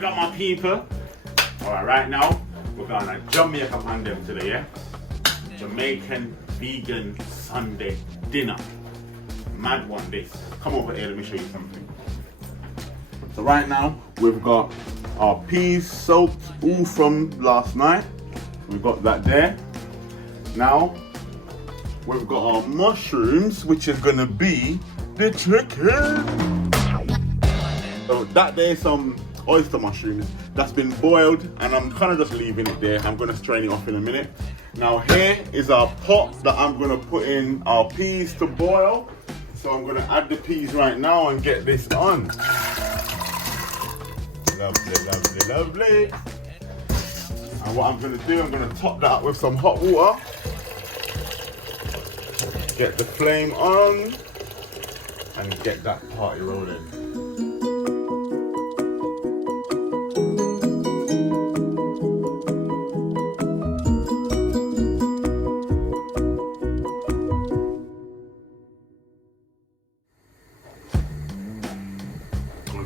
got my people. Alright, right now, we're going to Jamaica on them today, yeah? Jamaican vegan Sunday dinner. Mad one this. Come over here, let me show you something. So right now, we've got our peas soaked all from last night. We've got that there. Now, we've got our mushrooms, which is gonna be the chicken. So that there's some oyster mushrooms that's been boiled, and I'm kind of just leaving it there. I'm gonna strain it off in a minute. Now here is our pot that I'm gonna put in our peas to boil. So I'm gonna add the peas right now and get this on. Lovely, lovely, lovely. And what I'm gonna do, I'm gonna top that with some hot water. Get the flame on and get that party rolling.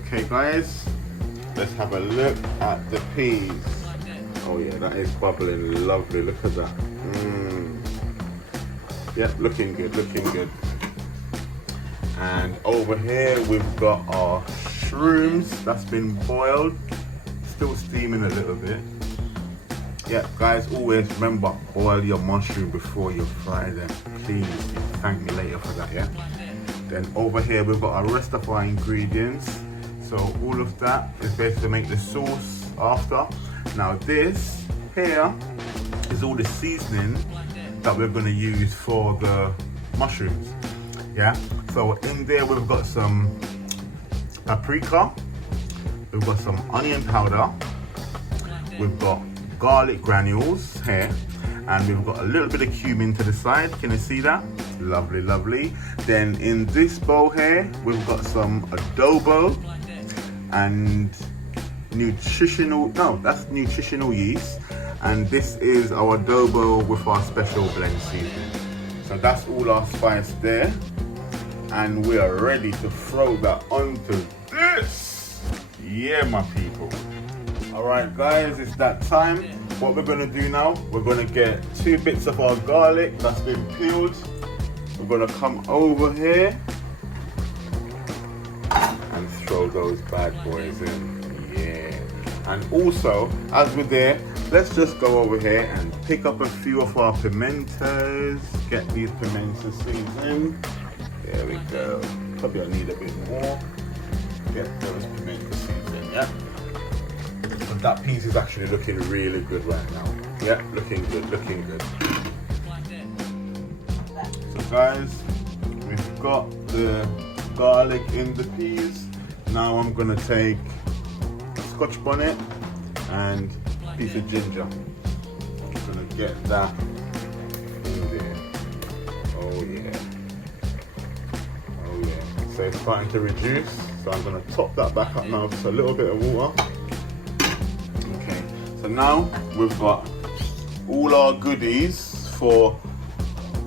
Okay guys, let's have a look at the peas. Oh yeah, that is bubbling lovely, look at that. Yep, looking good, looking good. And over here we've got our shrooms that's been boiled, still steaming a little bit. Yep, guys, always remember, boil your mushroom before you fry them. Please, thank me later for that, yeah? Then over here we've got our rest of our ingredients. So all of that is basically to make the sauce after. Now this here is all the seasoning that we're going to use for the mushrooms. Yeah, so in there we've got some paprika, we've got some onion powder, we've got garlic granules here, and we've got a little bit of cumin to the side. Can you see that? Lovely, lovely. Then in this bowl here we've got some adobo and nutritional yeast, and this is our adobo with our special blend seasoning. So that's all our spice there, and we are ready to throw that onto this. Yeah, my people. All right guys, it's that time. What we're gonna do now, we're gonna get 2 bits of our garlic that's been peeled. We're gonna come over here and throw those bad boys in. Yeah. And also, as we're there, let's just go over here and pick up a few of our pimentos. Get these pimento seeds in. There we go. Probably I need a bit more. Get those pimento seeds in, yeah. But that piece is actually looking really good right now. Yeah, looking good, looking good. So guys, we've got the garlic in the peas. Now I'm gonna take a Scotch bonnet and a piece of ginger. I'm gonna get that in there. Oh yeah. Oh yeah. So it's starting to reduce. So I'm gonna top that back up now with just a little bit of water. Okay. So now we've got all our goodies for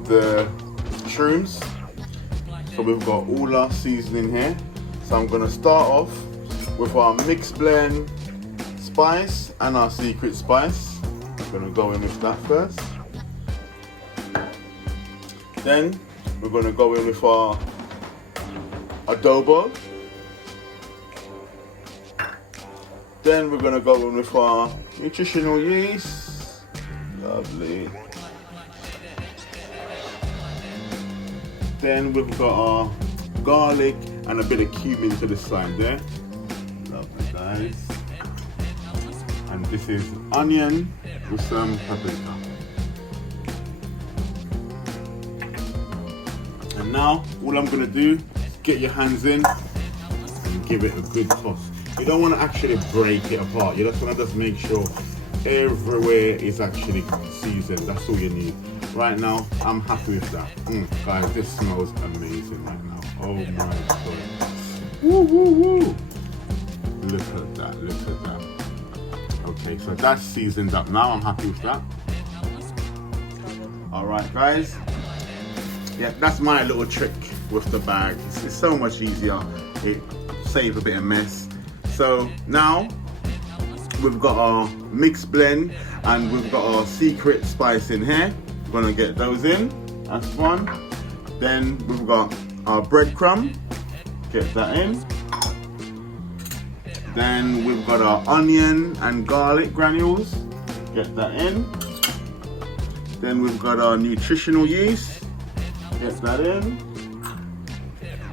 the shrooms. So we've got all our seasoning here. So I'm gonna start off with our mixed blend spice and our secret spice. I'm gonna go in with that first. Then we're gonna go in with our adobo. Then we're gonna go in with our nutritional yeast. Lovely. Then we've got our garlic and a bit of cumin to the side there. Lovely guys. And this is onion with some paprika. And now all I'm gonna do is get your hands in and give it a good toss. You don't want to actually break it apart. You just want to just make sure everywhere is actually seasoned. That's all you need. Right now, I'm happy with that. Guys, this smells amazing right now. Oh my god. Woo, woo, woo. Look at that, look at that. Okay, so that's seasoned up now. I'm happy with that. All right, guys. Yeah, that's my little trick with the bag. It's so much easier. It saves a bit of mess. So now we've got our mixed blend and we've got our secret spice in here. We're gonna get those in. That's one. Then we've got our breadcrumb. Get that in. Then we've got our onion and garlic granules. Get that in. Then we've got our nutritional yeast. Get that in.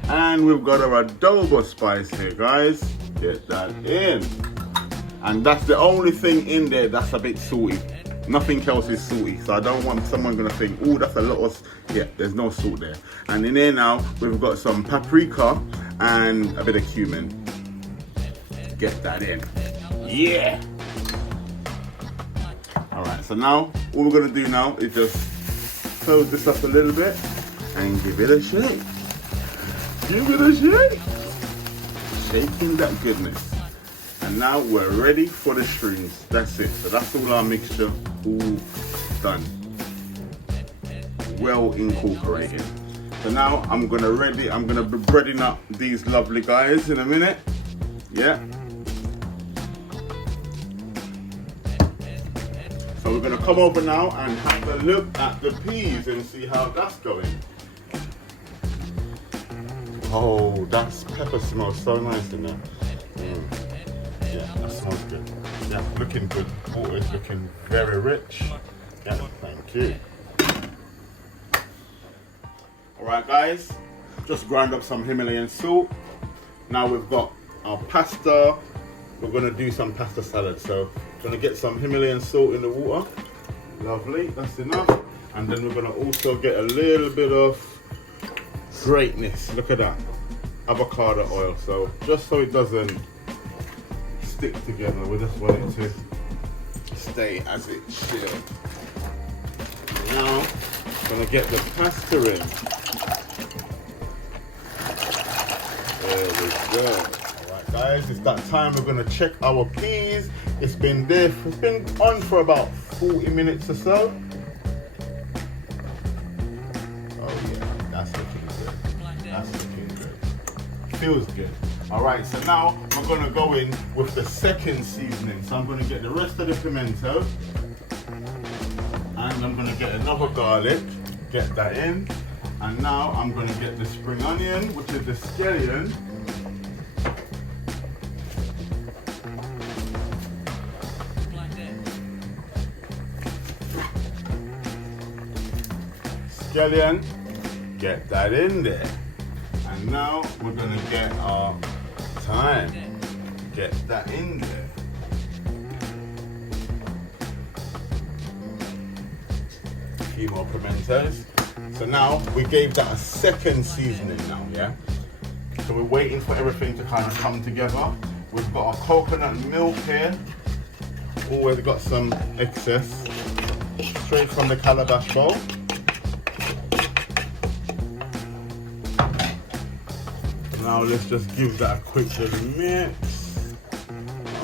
And we've got our adobo spice here, guys. Get that in. And that's the only thing in there that's a bit salty. Nothing else is salty. So I don't want someone gonna think, oh, that's a lot of, yeah, there's no salt there. And in there now, we've got some paprika and a bit of cumin. Get that in. Yeah. All right, so now, all we're gonna do now is just close this up a little bit and give it a shake. Give it a shake. Shaking that goodness. And now we're ready for the shrooms. That's it. So that's all our mixture, all done. Well incorporated. So now I'm gonna be breading up these lovely guys in a minute. Yeah. So we're gonna come over now and have a look at the peas and see how that's going. Oh, that pepper smells so nice in there. Yeah, that smells good. Yeah, looking good. Water is looking very rich. Yeah, thank you. Alright guys, just grind up some Himalayan salt. Now we've got our pasta. We're gonna do some pasta salad. So gonna get some Himalayan salt in the water. Lovely, that's enough. And then we're gonna also get a little bit of greatness. Look at that. Avocado oil. So just so it doesn't stick together, we just want it to stay as it should. Now, I'm gonna get the pasta in. There we go. Alright guys, it's that time we're gonna check our peas. It's been on for about 40 minutes or so. Oh yeah, that's looking good. That's looking good. Feels good. Alright, so now I'm gonna go in with the second seasoning. So I'm gonna get the rest of the pimento. And I'm gonna get another garlic. Get that in. And now I'm gonna get the spring onion, which is the scallion. Scallion, get that in there. And now we're gonna get our thyme. Get that in there. A few more pimentos. So now we gave that a second seasoning now, yeah? So we're waiting for everything to kind of come together. We've got our coconut milk here. Always got some excess. Straight from the calabash bowl. Now let's just give that a quick little mix.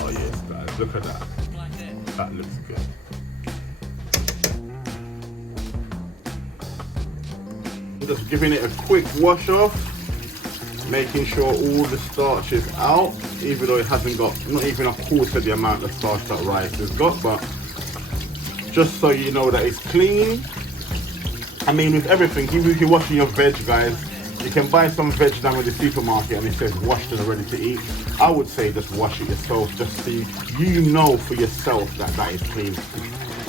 Oh yes guys, look at that. That looks good. Just giving it a quick wash off, making sure all the starch is out, even though it hasn't got not even a quarter the amount of starch that rice has got, but just so you know that it's clean. I mean, with everything, even if you're washing your veg, guys, you can buy some veg down at the supermarket and it says washed and ready to eat. I would say just wash it yourself, just so you know for yourself that that is clean.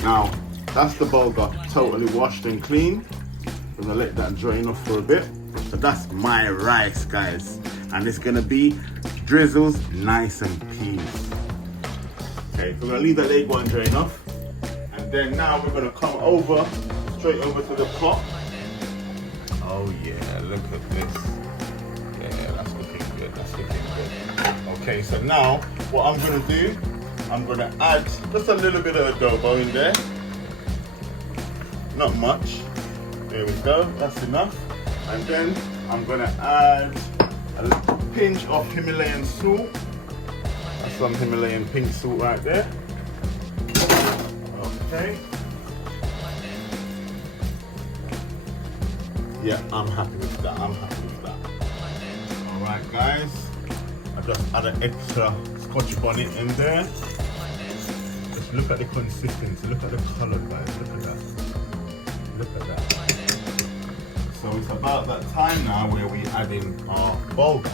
Now, that's the bowl got totally washed and clean. I'm gonna let that drain off for a bit. So that's my rice, guys. And it's gonna be drizzles, nice and peas. Okay, so we're gonna leave that leg one drain off. And then now we're gonna come over, straight over to the pot. Oh yeah, look at this. Yeah, that's looking good, that's looking good. Okay, so now what I'm gonna do, I'm gonna add just a little bit of adobo in there. Not much. There we go, that's enough. And then I'm gonna add a little pinch of Himalayan salt. That's some Himalayan pink salt right there. Okay. Yeah, I'm happy with that, I'm happy with that. Alright guys, I just add an extra Scotch bonnet in there. look at the consistency, look at the color, guys, look at that. Look at that. So it's about that time now where we add in our bulgur.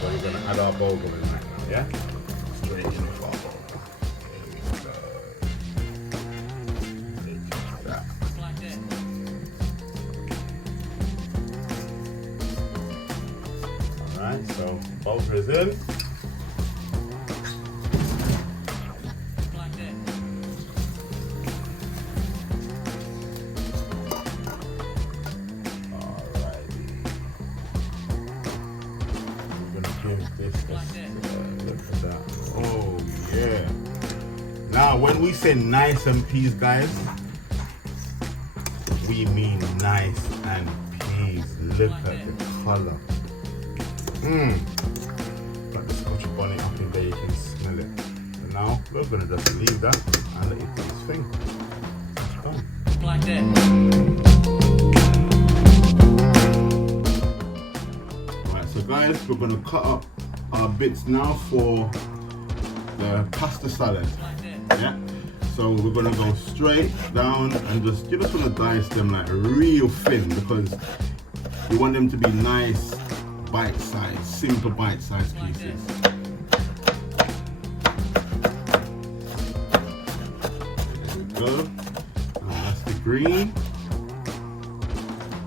So we're gonna add our bulgur in right now, yeah? Straight in with our bulgur. There we go. Take that. Alright, so bulgur is in. Look at that. Oh yeah. Now when we say nice and peas, guys, we mean nice and peas. Look at the color. Got the Scotch bonnet up in there, you can smell it. So now we're gonna just leave that and let it do its thing. It's done. Like that. So guys, we're going to cut up our bits now for the pasta salad. Yeah. So we're going to go straight down and you just want to dice them like real thin because you want them to be nice bite-sized, simple bite-sized pieces. There we go. And that's the green.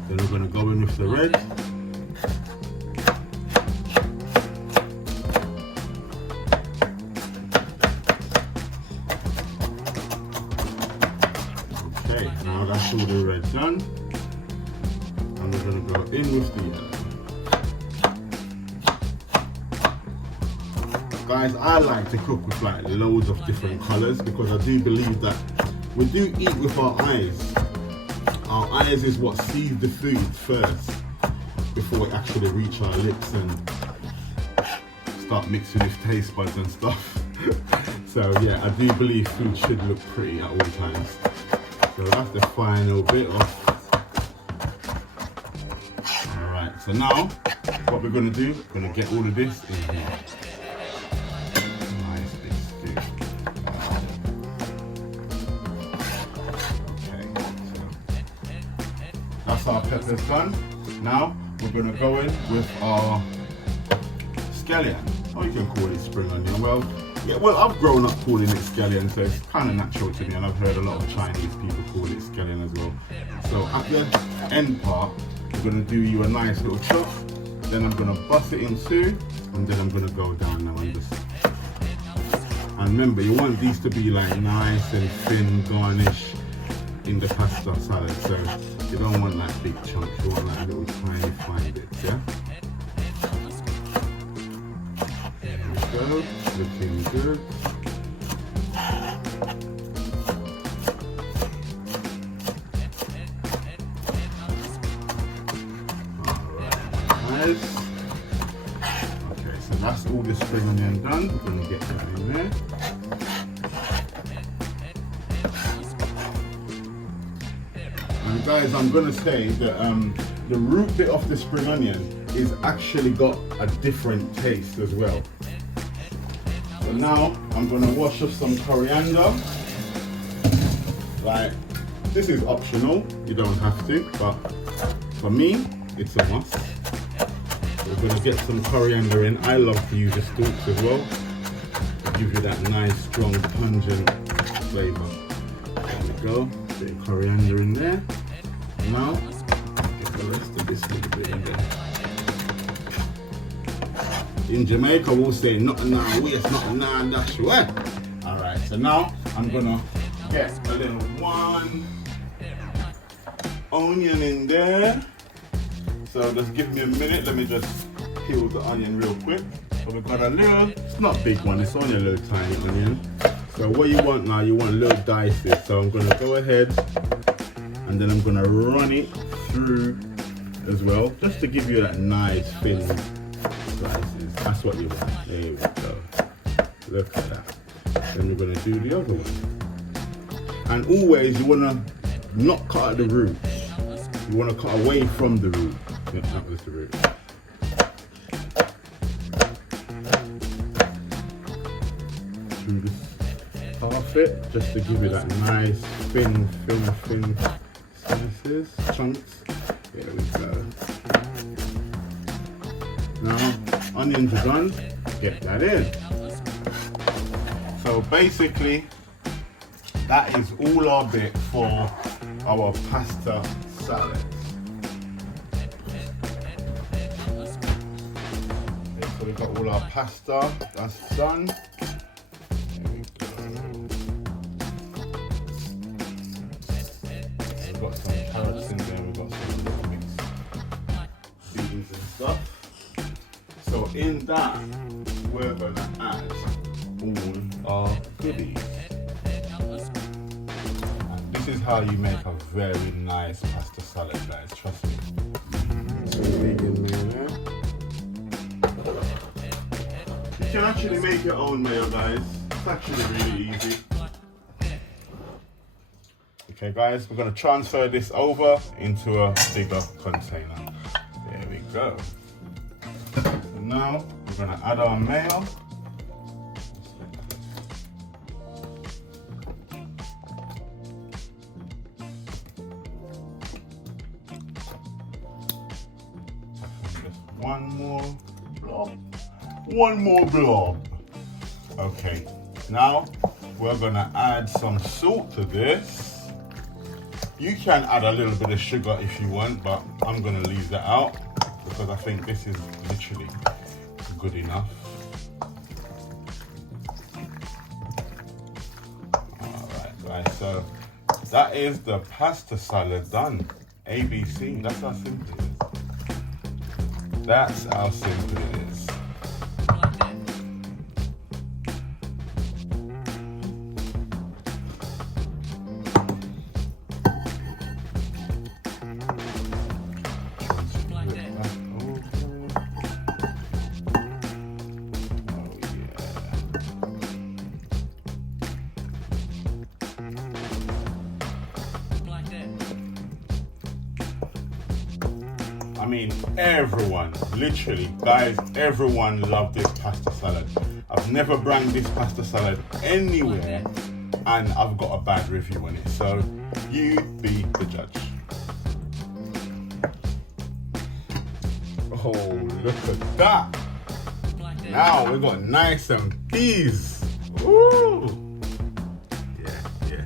Then we're going to go in with the red. Okay, now that's all the red done, and we're going to go in with the yellow. Guys, I like to cook with like loads of different colours because I do believe that we do eat with our eyes. Our eyes is what sees the food first before it actually reach our lips and start mixing with taste buds and stuff. So yeah, I do believe food should look pretty at all times. So that's the final bit off. Alright, so now what we're going to do, we're going to get all of this in here. Nice big stew. Okay, so that's our peppers done. Now we're going to go in with our scallion. Or you can call it spring onion. Well, I've grown up calling it scallion, so it's kind of natural to me, and I've heard a lot of Chinese people call it scallion as well. So at the end part, we're going to do you a nice little chop, then I'm going to bust it in two, and then I'm going to go down now and just... And remember, you want these to be like nice and thin garnish in the pasta salad, so you don't want like big chunks, you want like little tiny fine bits, yeah? Go, looking good. Alright, nice. Okay, so that's all the spring onion done. We're going to get that in there. And guys, I'm going to say that the root bit of the spring onion is actually got a different taste as well. So now I'm going to wash off some coriander. Like, this is optional, you don't have to, but for me, it's a must. So we're going to get some coriander in. I love to use the stalks as well, to give you that nice, strong, pungent flavour. There we go, bit of coriander in there. Now, get the rest of this little bit in there. In Jamaica, we'll say nothing now waste, nothing now dash away. Alright, so now I'm gonna get a little one onion in there. So just give me a minute, let me just peel the onion real quick. So we've got a little, it's not a big one, it's only a little tiny onion. So what you want now, you want little dices. So I'm gonna go ahead and then I'm gonna run it through as well, just to give you that nice thin slices. That's what you want. There we go. Look at that. Then we're going to do the other one. And always you want to not cut at the root. You want to cut away from the root. Yeah, that was the root. half it, just to give you that nice thin slices, chunks. There we go. Now, onions are done, get that in. So basically, that is all our bit for our pasta salad. Okay, so we've got all our pasta, that's done. There we go. We've got some carrots in there, we've got some little mixed beans and stuff. So in that, we're gonna add all our goodies. And this is how you make a very nice pasta salad, guys, trust me. So vegan mayo. You can actually make your own mayo, guys. It's actually really easy. Okay guys, we're gonna transfer this over into a bigger container. There we go. So now we're gonna add our mayo. One more blob. Okay, now we're gonna add some salt to this. You can add a little bit of sugar if you want, but I'm gonna leave that out because I think this is literally good enough. Alright guys, so that is the pasta salad done. ABC, that's how simple it is. That's how simple it is. I mean, everyone, literally, guys, everyone loved this pasta salad. I've never brand this pasta salad anywhere and I've got a bad review on it. So you be the judge. Oh, look at that. Now we got nice and peas. Ooh. Yeah.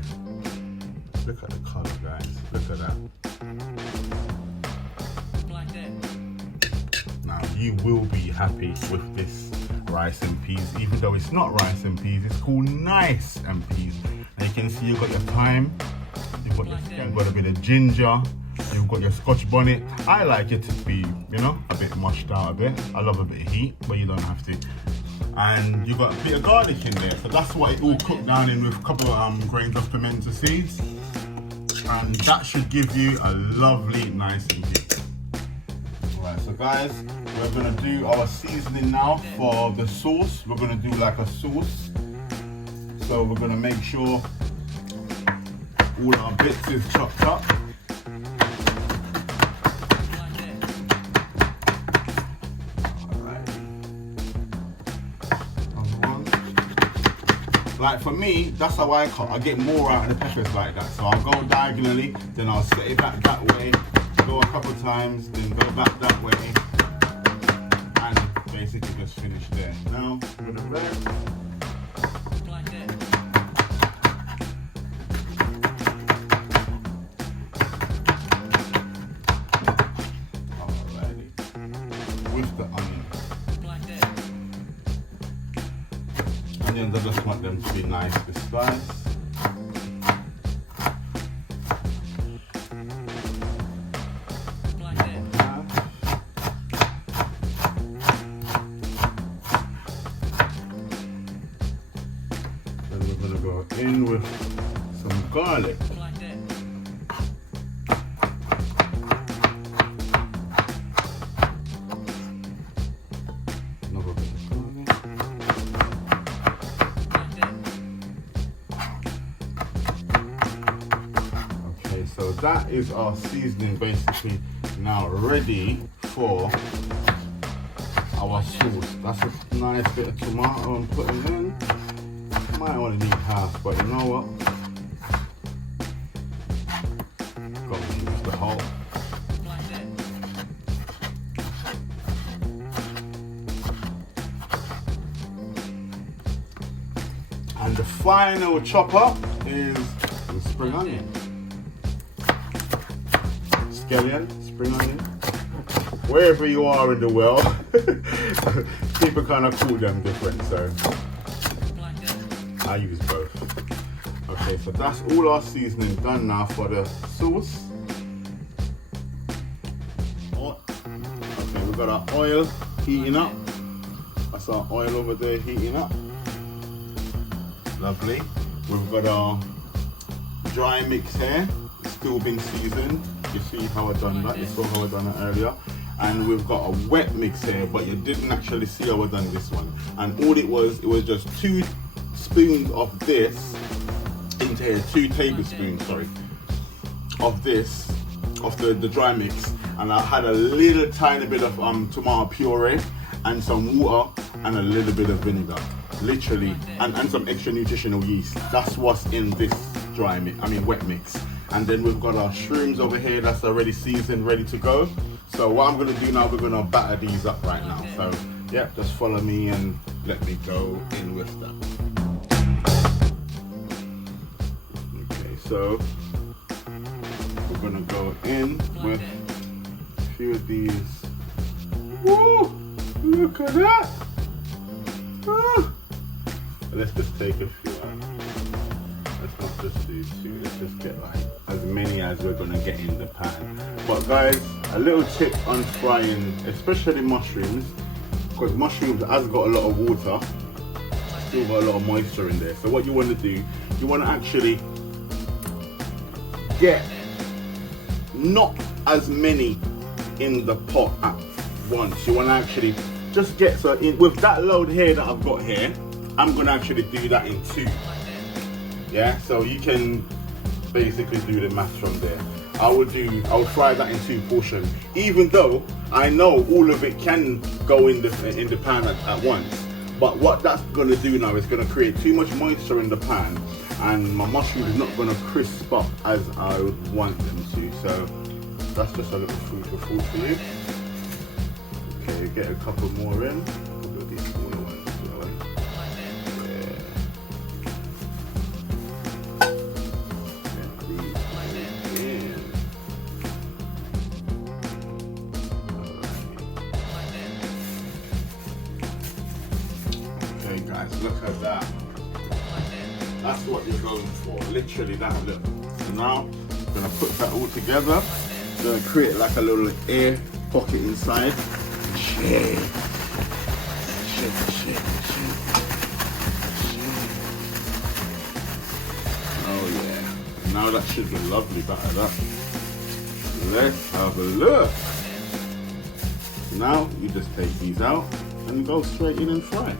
Look at the color, guys. Look at that. Now you will be happy with this rice and peas, even though it's not rice and peas, it's called nice and peas. And you can see you've got your thyme, you've got a bit of ginger, you've got your scotch bonnet. I like it to be, you know, a bit mushed out a bit. I love a bit of heat, but you don't have to. And you've got a bit of garlic in there, so that's what it all cooked down in with a couple of grains of pimento seeds. And that should give you a lovely nice and peas. Alright, so guys, we're gonna do our seasoning now for the sauce. We're gonna do like a sauce. So we're gonna make sure all our bits is chopped up. Alright. Like for me, that's how I cut. I get more out of the peppers like that. So I'll go diagonally, then I'll set it back that way, go a couple times, then go back that way, and basically just finish there. Now, for the rest, alrighty, with the onion. Onions, I just want them to be nicely sliced. In with some garlic. Another bit of garlic. Okay, so that is our seasoning basically now ready for our sauce. That's a nice bit of tomato I'm putting in. Might only need half, but you know what? Got to use the whole. And the final chopper is the spring onion. Scallion, spring onion. Wherever you are in the world, people kind of call them different, so I use both. Okay, so that's all our seasoning done now for the sauce. Okay, we've got our oil heating up. That's our oil over there heating up. Lovely. We've got our dry mix here. It's still been seasoned. You see how I done that. You saw how I done it earlier. And we've got a wet mix here, but you didn't actually see how I done this one. And all it was just 2 spoons of this into here, 2 tablespoons, sorry, of this, of the dry mix. And I had a little tiny bit of tomato puree and some water and a little bit of vinegar. Literally, and some extra nutritional yeast. That's what's in this dry mix, wet mix. And then we've got our shrooms over here that's already seasoned, ready to go. So what I'm gonna do now, we're gonna batter these up right now. So yeah, just follow me and let me go in with that. Okay, so we're gonna go in with a few of these. Woo! Look at that! Ah. Let's just take a few out. Let's not just do 2, let's just get like as many as we're gonna get in the pan. But guys, a little tip on frying, especially mushrooms, because mushrooms has got a lot of water, still got a lot of moisture in there. So what you want to do, you want to actually get not as many in the pot at once. You want to actually just get, so in, with that load here that I've got here, I'm going to actually do that in 2. Yeah, so you can basically do the math from there. I would fry that in 2 portions, even though I know all of it can go in the pan at once. But what that's going to do now is going to create too much moisture in the pan, and my mushroom is not going to crisp up as I would want them to. So that's just a little food for thought for you. Okay, get a couple more in. Look at these smaller ones as well. Guys, look at that. That's what you're going for, literally that. Look. So now I'm gonna put that all together. I'm gonna create like a little air pocket inside. Shake. Oh yeah. Now that should be lovely battered up. Let's have a look. Now you just take these out and go straight in and fry.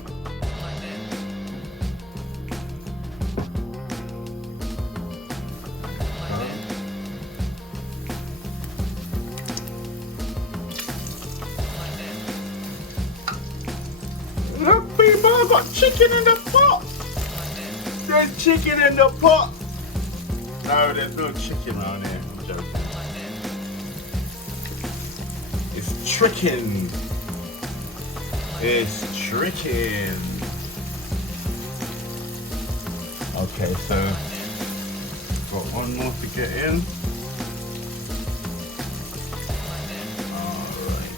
Look, people, I've got chicken in the pot. There's chicken in the pot. No, there's no chicken around here. I'm joking. It's tricking. It's tricking. Okay, so got one more to get in. Alright.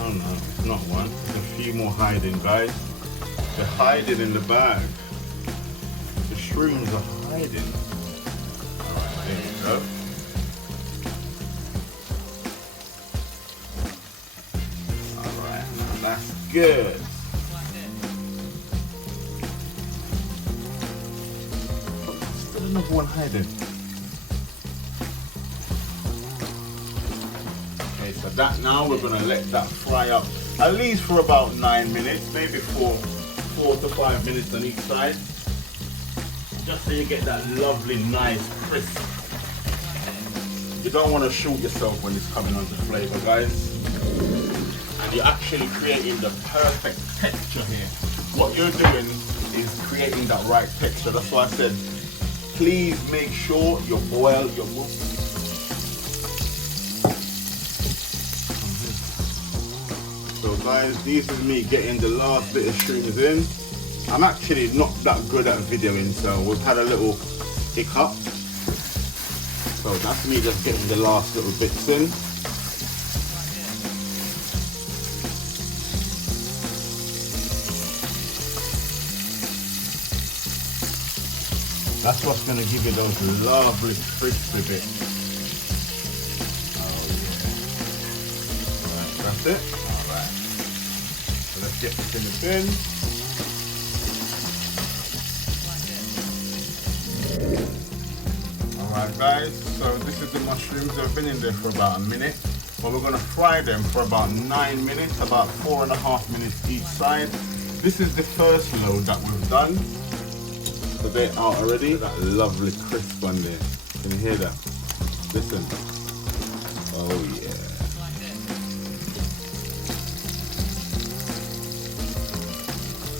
Oh no, it's not one. There's a few more hiding, guys. They're hiding in the bag. The shrooms are hiding. Alright, there you go. Alright, that's good. Still another one hiding. Okay, so that now we're gonna let that fry up at least for about 9 minutes, maybe 4 to 5 minutes on each side, just so you get that lovely, nice crisp. You don't want to shoot yourself when it's coming onto flavor, guys. And you're actually creating the perfect texture here. What you're doing is creating that right texture. That's why I said, please make sure you boil your mushroom. So guys, this is me getting the last bit of shrooms in. I'm actually not that good at videoing, so we've had a little hiccup. So that's me just getting the last little bits in. That's what's going to give you those lovely crispy bits. Oh yeah. Alright, that's it. Alright. So let's get this in the bin. Alright guys, so this is the mushrooms. They've been in there for about a minute. But we're going to fry them for about 9 minutes, about 4.5 minutes each side. This is the first load that we've done. A bit out already. That lovely crisp on there. Can you hear that? Listen. Oh yeah.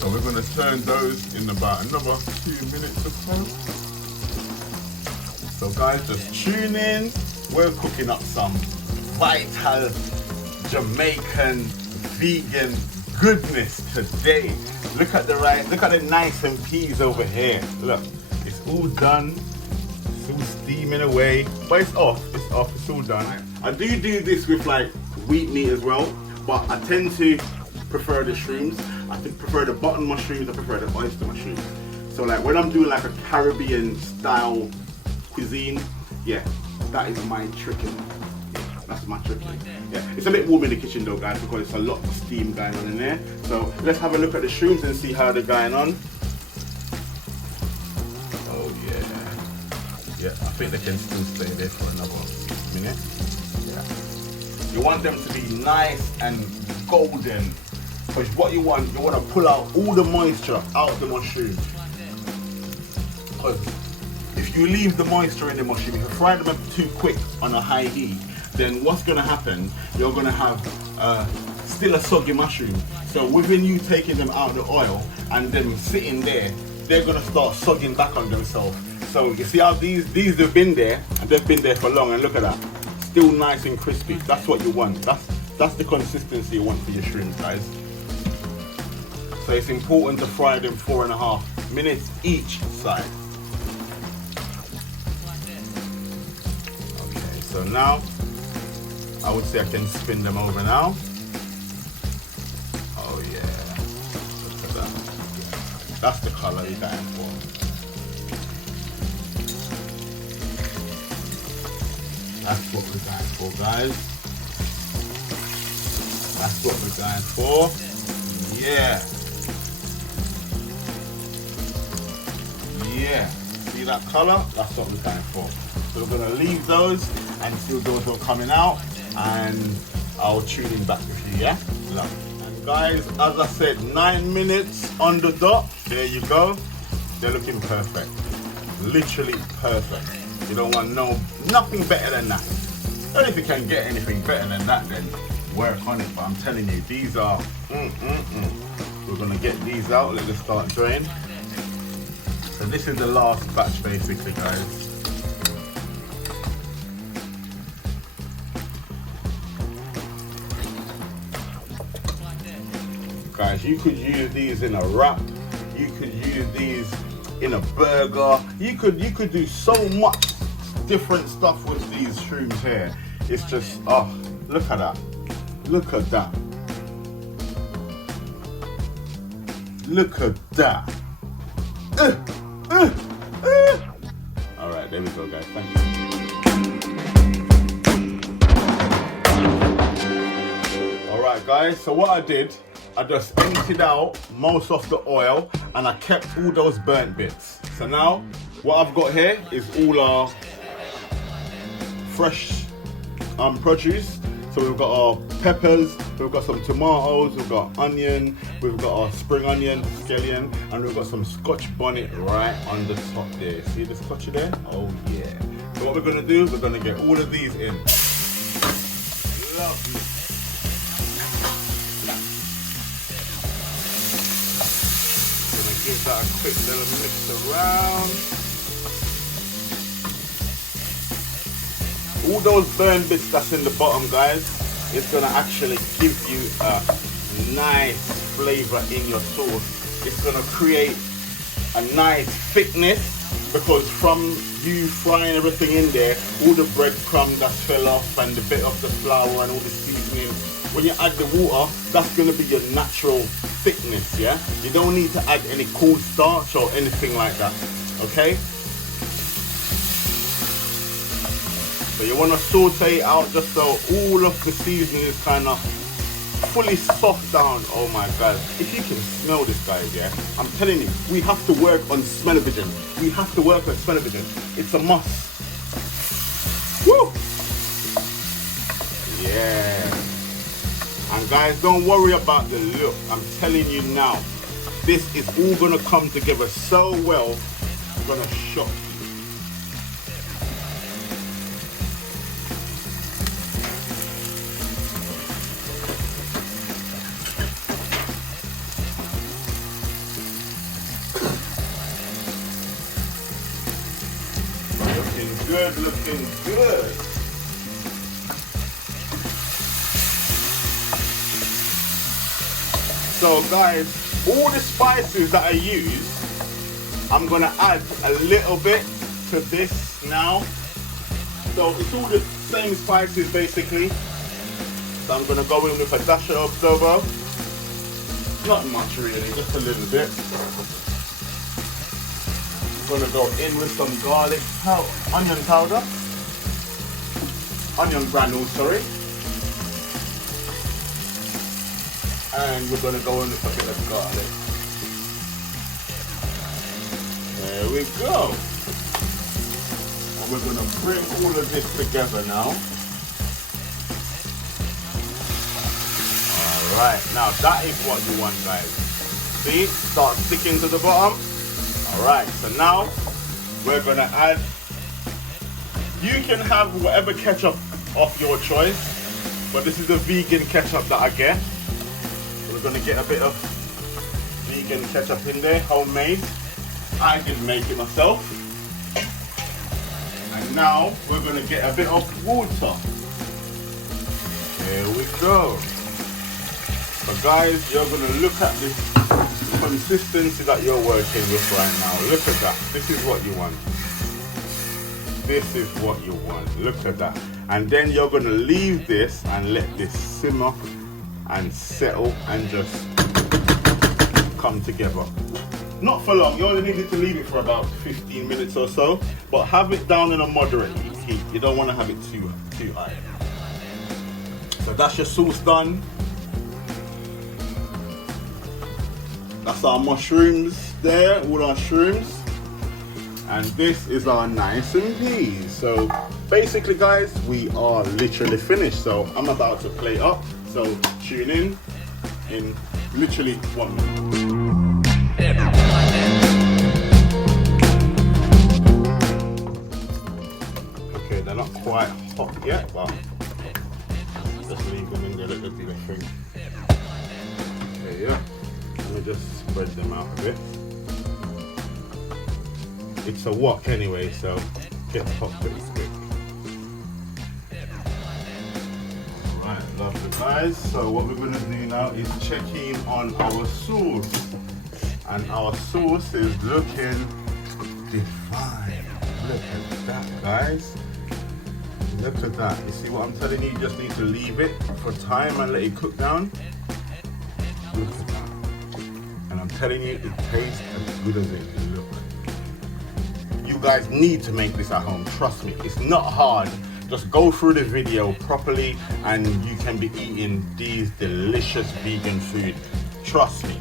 So we're going to turn those in about another 2 minutes or so. So guys, just tune in. We're cooking up some vital Jamaican vegan goodness today. Look at the nice and peas over here. Look, it's all done. It's all steaming away. But it's off, it's all done. I do this with like wheat meat as well, but I tend to prefer the shrooms. I prefer the button mushrooms, I prefer the oyster mushrooms. So like when I'm doing like a Caribbean style cuisine, yeah, that is my tricking. That's my trick. Yeah, it's a bit warm in the kitchen though, guys, because it's a lot of steam going on in there. So let's have a look at the shrooms and see how they're going on. Oh yeah, yeah. I think they can still stay there for another minute. Yeah. You want them to be nice and golden, because what you want to pull out all the moisture out of the mushroom. Because if you leave the moisture in the mushroom, if you fry them up too quick on a high heat, then what's going to happen, you're going to have still a soggy mushroom. So within you taking them out of the oil and them sitting there, they're going to start sogging back on themselves. So you see how these have been there, and they've been there for long, and look at that, still nice and crispy. That's what you want. That's the consistency you want for your shrooms, guys. So it's important to fry them 4.5 minutes each side. Okay, so now I would say I can spin them over now. Oh yeah, look at that. That's the color you're going for. That's what we're going for, guys. That's what we're going for. Yeah. Yeah. See that color? That's what we're going for. So we're going to leave those until those are coming out, and I'll tune in back with you, yeah? Love. And guys, as I said, 9 minutes on the dot. There you go. They're looking perfect. Literally perfect. You don't want nothing better than that. And if you can get anything better than that, then work on it. But I'm telling you, these are We're going to get these out. Let them start drying. So this is the last batch basically, guys. Guys, you could use these in a wrap. You could use these in a burger. You could do so much different stuff with these shrooms here. It's just, oh, look at that. Look at that. Look at that. All right, there we go, guys. Thank you. All right, guys. So what I did, I just emptied out most of the oil and I kept all those burnt bits. So now what I've got here is all our fresh produce. So we've got our peppers, we've got some tomatoes, we've got onion, we've got our spring onion, scallion, and we've got some scotch bonnet right on the top there. See the scotch there? Oh yeah. So what we're gonna do, we're gonna get all of these in. Lovely. give that a quick little mix around. All those burn bits that's in the bottom, guys, it's gonna actually give you a nice flavor in your sauce. It's gonna create a nice thickness, because from you frying everything in there, all the breadcrumb that fell off and the bit of the flour and all the seasoning, when you add the water, that's gonna be your natural thickness, yeah? You don't need to add any cornstarch or anything like that, okay? So you want to saute it out just so all of the seasoning is kind of fully soft down. Oh my god, if you can smell this, guys, yeah, I'm telling you, we have to work on smell-o-vision. We have to work on smell-o-vision. It's a must. Woo! Yeah. And guys, don't worry about the look. I'm telling you now, this is all gonna come together so well. I'm gonna shock you. Good, looking good. So guys, all the spices that I use, I'm gonna add a little bit to this now. So it's all the same spices basically. So I'm gonna go in with a dash of adobo. Not much really, just a little bit. Gonna go in with some garlic powder, onion powder, onion granules, sorry, and we're gonna go in with a bit of garlic. There we go. And we're gonna bring all of this together now. All right, now that is what you want, guys. See, start sticking to the bottom. Alright, so now we're gonna add, you can have whatever ketchup of your choice, but this is the vegan ketchup that I get. So we're gonna get a bit of vegan ketchup in there, homemade. I didn't make it myself. And now we're gonna get a bit of water. There we go. So guys, you're gonna look at this consistency that you're working with right now. Look at that. This is what you want. This is what you want. Look at that. And then you're going to leave this and let this simmer and settle and just come together. Not for long. You only need to leave it for about 15 minutes or so, but have it down in a moderate heat. You don't want to have it too high. So that's your sauce done. That's our mushrooms there, all our shrooms. And this is our nice and peas. So basically, guys, we are literally finished. So I'm about to play up. So tune in literally 1 minute. Okay, they're not quite hot yet, but just leave them in there, let them do their thing. Okay, yeah. Let me just spread them out a bit. It's a wok anyway, so get hot pretty quick. Alright, lovely guys. So what we're going to do now is check in on our sauce. And our sauce is looking divine. Look at that, guys. Look at that. You see what I'm telling you? You just need to leave it for time and let it cook down. Look at that. And I'm telling you, it tastes as good as it looks. You guys need to make this at home, trust me. It's not hard. Just go through the video properly and you can be eating these delicious vegan food. Trust me.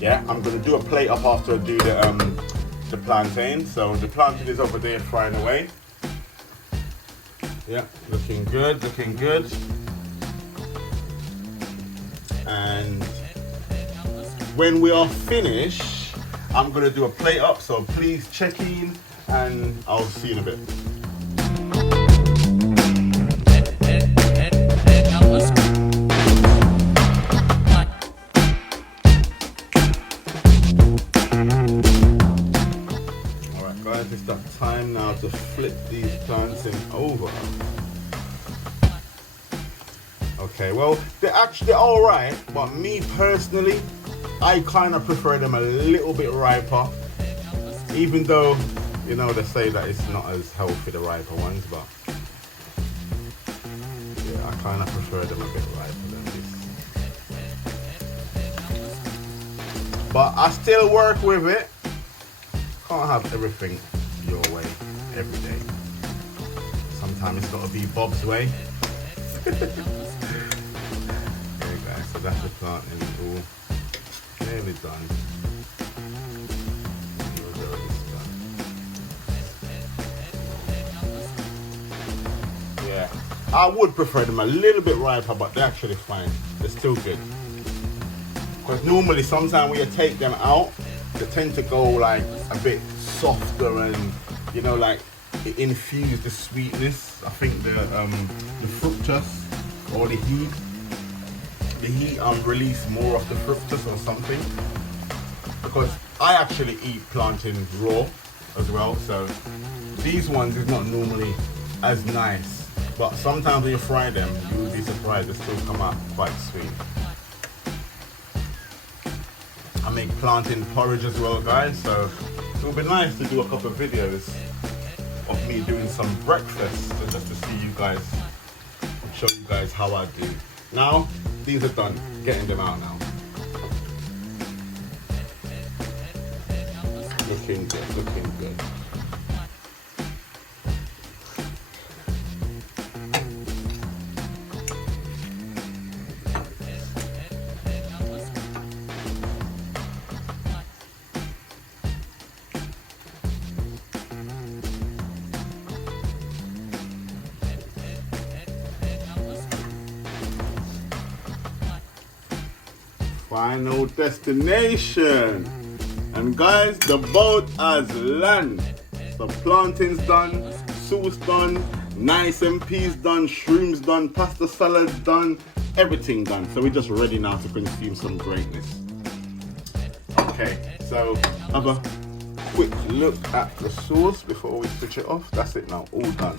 Yeah, I'm gonna do a plate up after I do the plantain. So the plantain is over there frying away. Yeah, looking good, looking good. And when we are finished, I'm gonna do a plate up, so please check in and I'll see you in a bit. have to flip these planting over. Okay, well, they're actually all right, but me personally, I kind of prefer them a little bit riper, even though, you know, they say that it's not as healthy, the riper ones, but yeah, I kind of prefer them a bit riper than this. But I still work with it. Can't have everything your way every day. Sometimes it's got to be Bob's way. Okay guys, so that's the planting all nearly done. Yeah, I would prefer them a little bit riper, but they're actually fine. They're still good. Because normally sometimes when you take them out, they tend to go like a bit softer and, you know, like it infused the sweetness. I think the fructose or the heat release more of the fructose or something. Because I actually eat plantain raw as well, so these ones is not normally as nice, but sometimes when you fry them, you will be surprised they still come out quite sweet. I make plantain porridge as well, guys, so it would be nice to do a couple of videos of me doing some breakfast, so just to see you guys, show you guys how I do. Now, these are done, getting them out now. Looking good, looking good. Final destination, and guys, the boat has landed. So plantains done, sauce done, nice and peas done, shrooms done, pasta salads done, everything done. So we're just ready now to consume some greatness. Okay, so have a quick look at the sauce before we switch it off. That's it now, all done,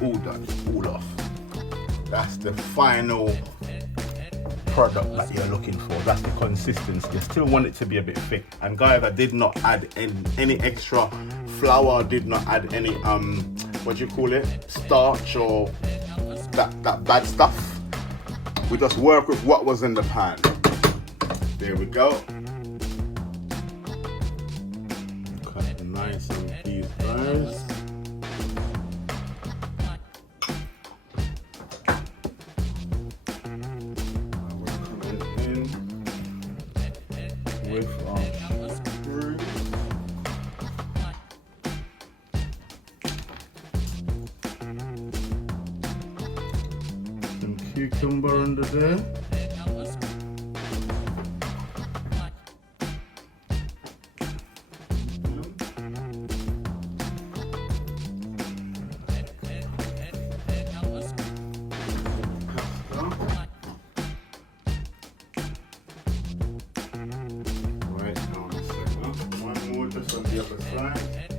all off. That's the final product that you're looking for. That's the consistency. You still want it to be a bit thick. And guys, I did not add any extra flour, did not add any what do you call it, starch or that bad stuff. We just work with what was in the pan. There we go. Cut nice and these guys. With our screws. Some cucumber under there. On the other side.